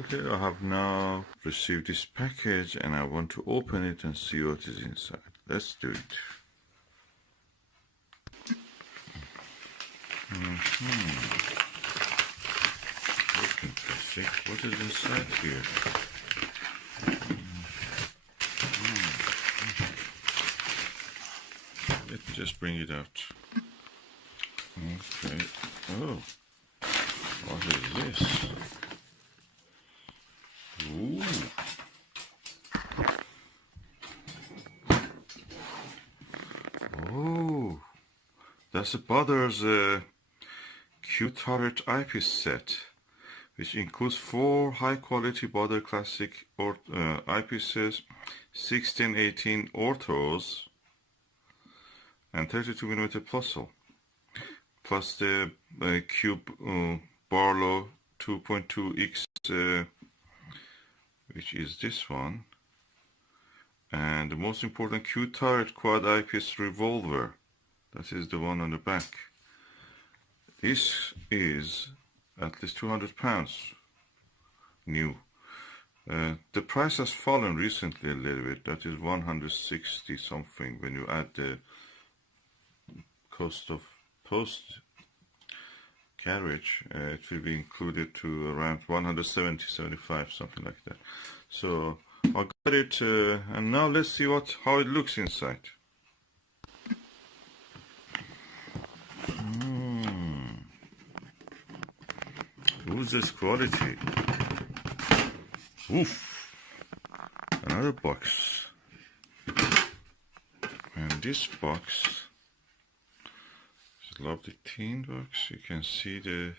Okay, I have now received this package and I want to open it and see what is inside. Let's do it. Looks interesting. What is inside here? Let me just bring it out. Okay. Oh, what is this? Ooh. Oh, that's a Baader's Q-turret eyepiece set, which includes 4 high-quality Baader classic eyepieces, 16-18 orthos, and 32mm Plossl, plus the Cube Baader 2.2x, which is this one, and the most important Q-turret quad eyepiece revolver. That is the one on the back. This is at least £200 new. The price has fallen recently a little bit. That is 160 something when you add the cost of post carriage. It will be included to around 170-75, something like that. So I got it, and now let's see how it looks inside. Who's this quality? Oof! Another box. And this box is a lovely tin box. You can see through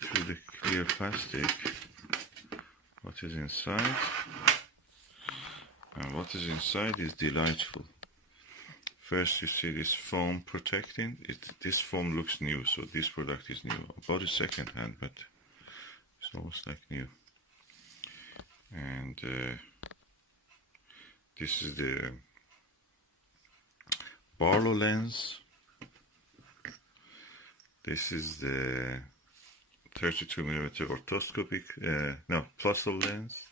the clear plastic what is inside. And what is inside is delightful. First you see this foam protecting. This foam looks new, so this product is new. I bought it second hand, but it's almost like new. And this is the Baader lens. This is the 32mm orthoscopic, Plossl lens.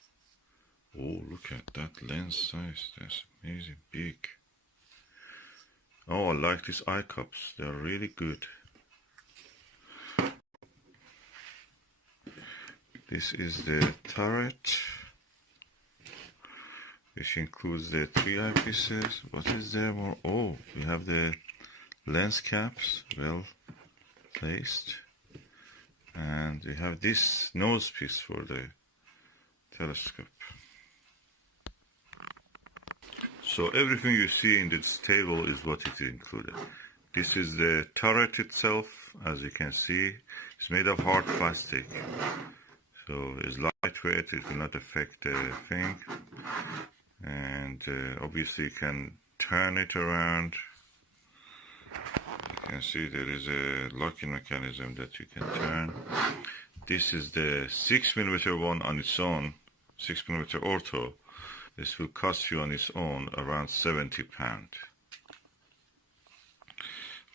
Oh, look at that lens size. That's amazing, big. Oh, I like these eye cups. They're really good. This is the turret, which includes the 3 eyepieces. What is there more? Oh, we have the lens caps, well placed. And we have this nose piece for the telescope. So everything you see in this table is what is included. This is the turret itself. As you can see, it's made of hard plastic. So it's lightweight, it will not affect the thing. And obviously you can turn it around. You can see there is a locking mechanism that you can turn. This is the 6mm one on its own, 6mm ortho. This will cost you on its own around £70.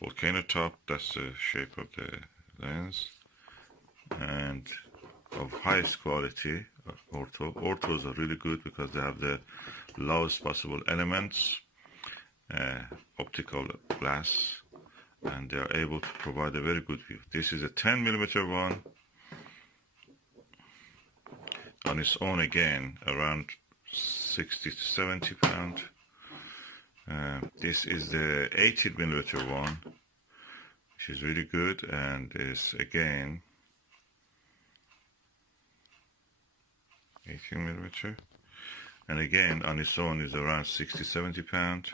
Volcano top, that's the shape of the lens. And of highest quality, ortho. Orthos are really good because they have the lowest possible elements, optical glass, and they are able to provide a very good view. This is a 10mm one. On its own again, around £60 to £70. This is the 18mm one, which is really good, and is again 18mm, and again on its own is around £60-70.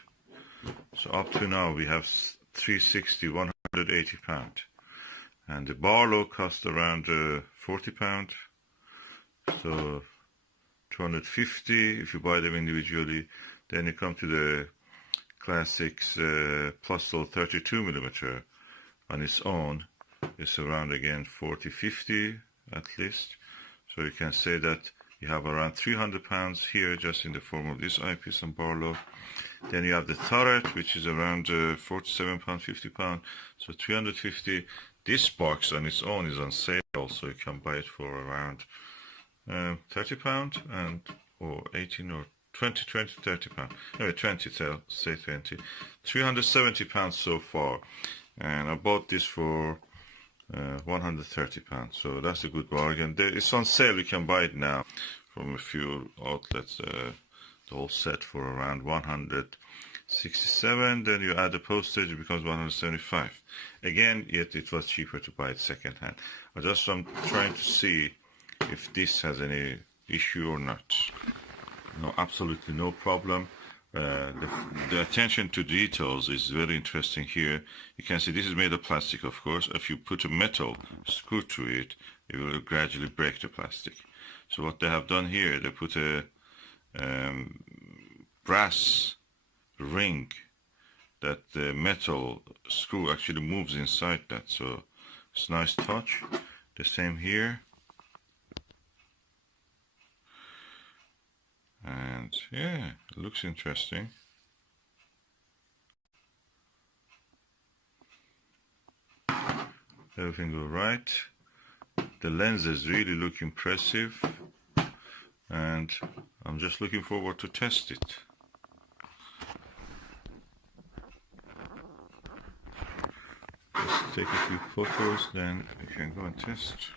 So up to now we have 360, £180, and the Baader cost around £40. So 250 if you buy them individually. Then you come to the classics Plossl 32mm on its own. It's around again 40-50 at least. So you can say that you have around £300 here just in the form of this eyepiece and Baader. Then you have the turret, which is around £47, £50, so 350. This box on its own is on sale, so you can buy it for around £30 and or 18 or 20, 30 pounds. Anyway, 20, say 20. £370 so far, and I bought this for £130. So that's a good bargain. It's on sale. You can buy it now from a few outlets. The whole set for around 167. Then you add the postage, it becomes 175. Again, yet it was cheaper to buy it second hand. I'm trying to see if this has any issue or not. No, absolutely no problem. The attention to details is very interesting here. You can see this is made of plastic, of course. If you put a metal screw to it, it will gradually break the plastic. So what they have done here, they put a brass ring that the metal screw actually moves inside that. So it's a nice touch. The same here. And yeah, it looks interesting. Everything all right. The lenses really look impressive, and I'm just looking forward to test it. Let's take a few photos, then we can go and test.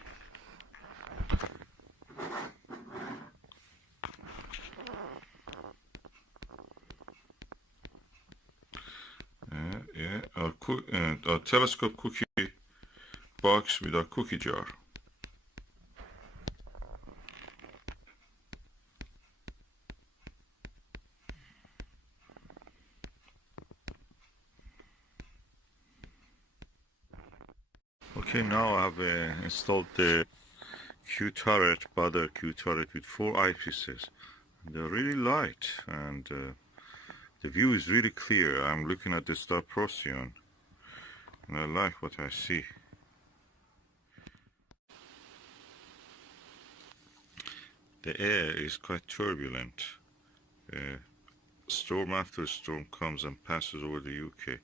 Our telescope cookie box with our cookie jar. Okay, now I've installed the Baader Q turret with 4 eyepieces. They're really light, and the view is really clear. I'm looking at the star Procyon, and I like what I see. The air is quite turbulent. Storm after storm comes and passes over the UK.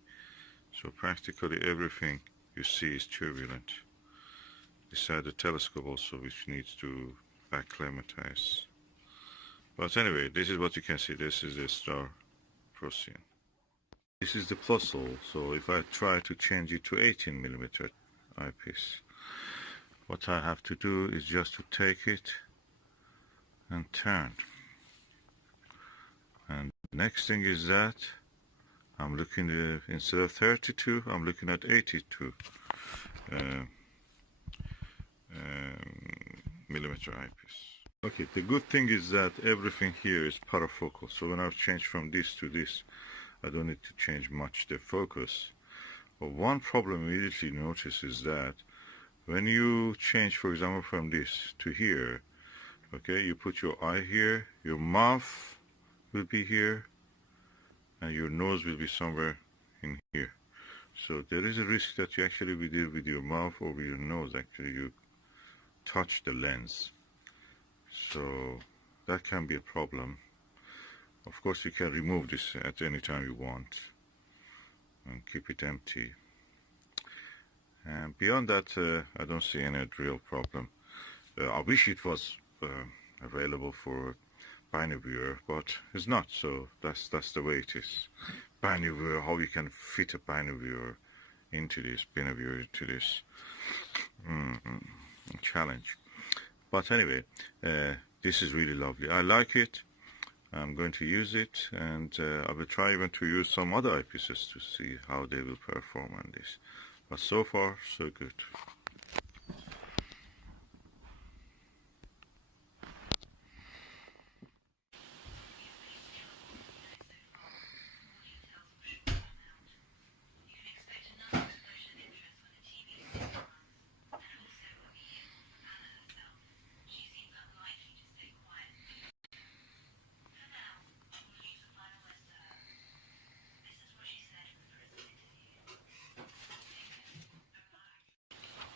So practically everything you see is turbulent. Beside the telescope also, which needs to acclimatize. But anyway, this is what you can see. This is the star Procyon. This is the Plossl. So if I try to change it to 18mm eyepiece, what I have to do is just to take it and turn. And next thing is that I'm looking at, instead of 32, I'm looking at 82 millimeter eyepiece. Okay, the good thing is that everything here is parafocal. So when I've changed from this to this, I don't need to change much the focus. But one problem immediately notice is that when you change, for example, from this to here, okay, you put your eye here, your mouth will be here, and your nose will be somewhere in here. So there is a risk that you actually with your mouth or with your nose, actually you touch the lens. So that can be a problem. Of course, you can remove this at any time you want and keep it empty. And beyond that, I don't see any real problem. I wish it was available for binocular, but it's not. So that's the way it is. Binocular, how you can fit a binocular into this challenge. But anyway, this is really lovely. I like it. I'm going to use it, and I will try even to use some other eyepieces to see how they will perform on this. But so far, so good.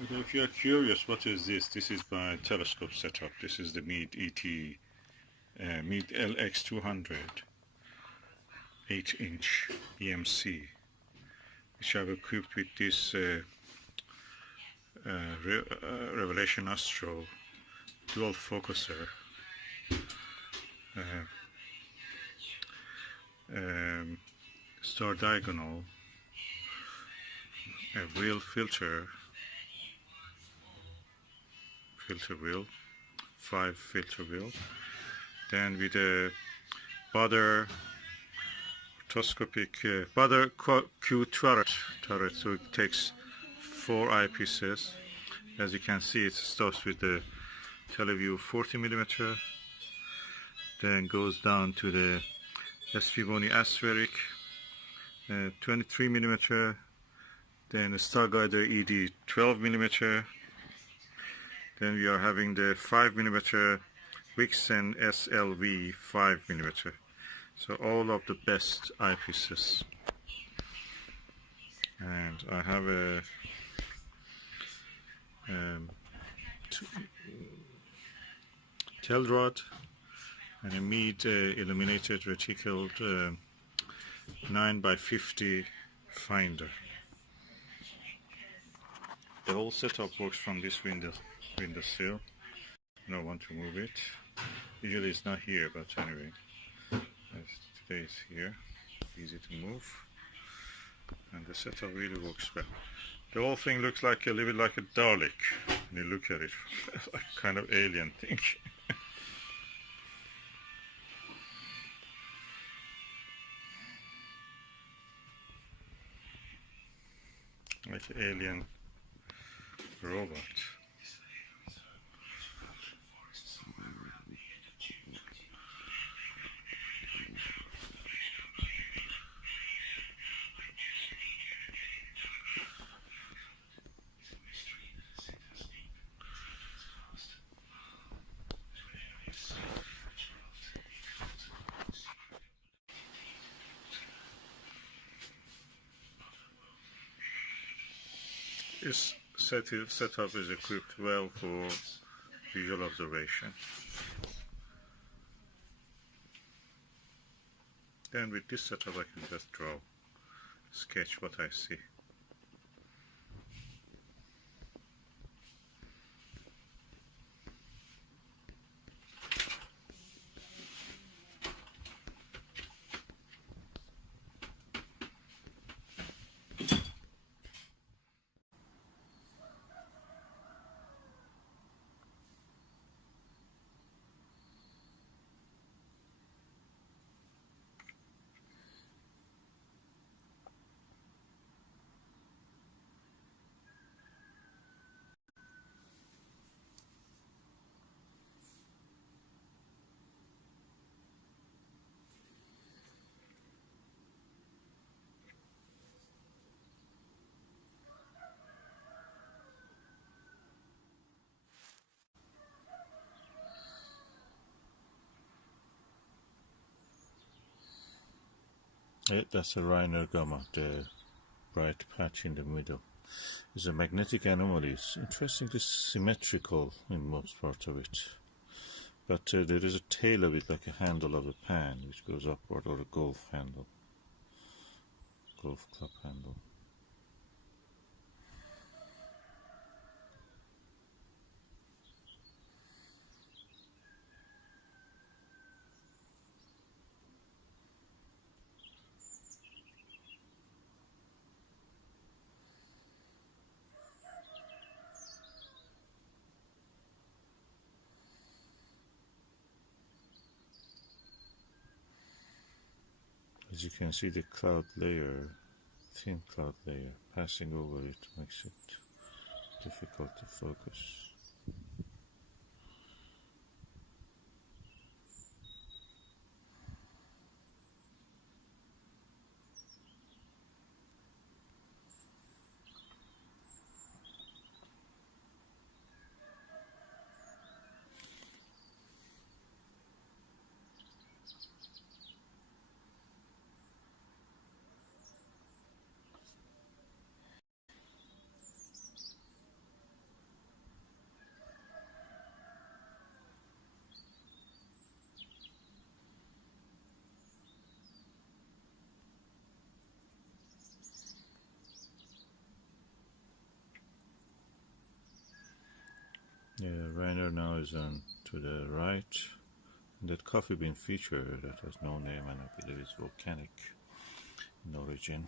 Okay, if you are curious, what is this? This is my telescope setup. This is the Meade Meade LX200 8-inch EMC, which I've equipped with this Revelation Astro dual focuser, star diagonal, a wheel filter wheel, 5 filter wheel, then with a Baader orthoscopic Baader Q turret, so it takes 4 eyepieces. As you can see, it starts with the TeleVue 40mm, then goes down to the SVBony Aspheric 23mm, then the Starguider ED 12mm, then we are having the 5mm Vixen SLV 5mm. So all of the best eyepieces. And I have a tail rod and a Meade illuminated reticled 9x50 finder. The whole setup works from this windowsill. I don't want to move it. Usually it's not here, but anyway, today it's here. Easy to move, and the setup really works well. The whole thing looks like a little bit like a Dalek when you look at it, like kind of alien thing. Like an alien robot. This setup is equipped well for visual observation. Then with this setup I can just draw, sketch what I see. That's a Reiner gamma, the bright patch in the middle. It's a magnetic anomaly. It's interestingly symmetrical in most parts of it. But there is a tail of it like a handle of a pan which goes upward, or a golf handle. Golf club handle. As you can see, the cloud layer, thin cloud layer, passing over it makes it difficult to focus. Yeah, Rainer now is on to the right. And that coffee bean feature that has no name and I believe it's volcanic in origin.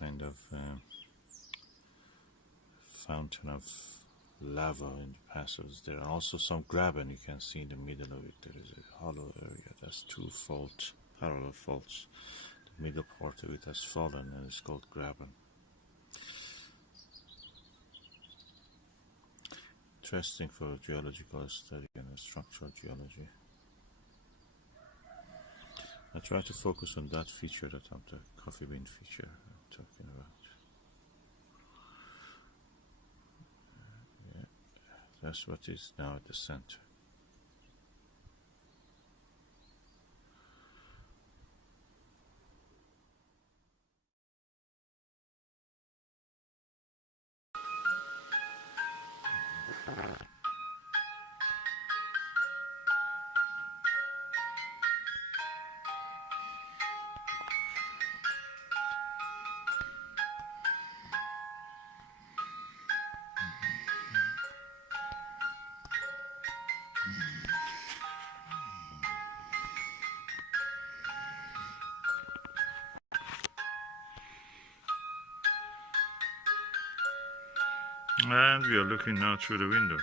Kind of fountain of lava in the passages there. And also some graben you can see in the middle of it. There is a hollow area. That's two faults, parallel faults. The middle part of it has fallen and it's called graben. Interesting for geological study and structural geology. I try to focus on that feature, that of the coffee bean feature I'm talking about. Yeah, that's what is now at the center. And we are looking now through the window.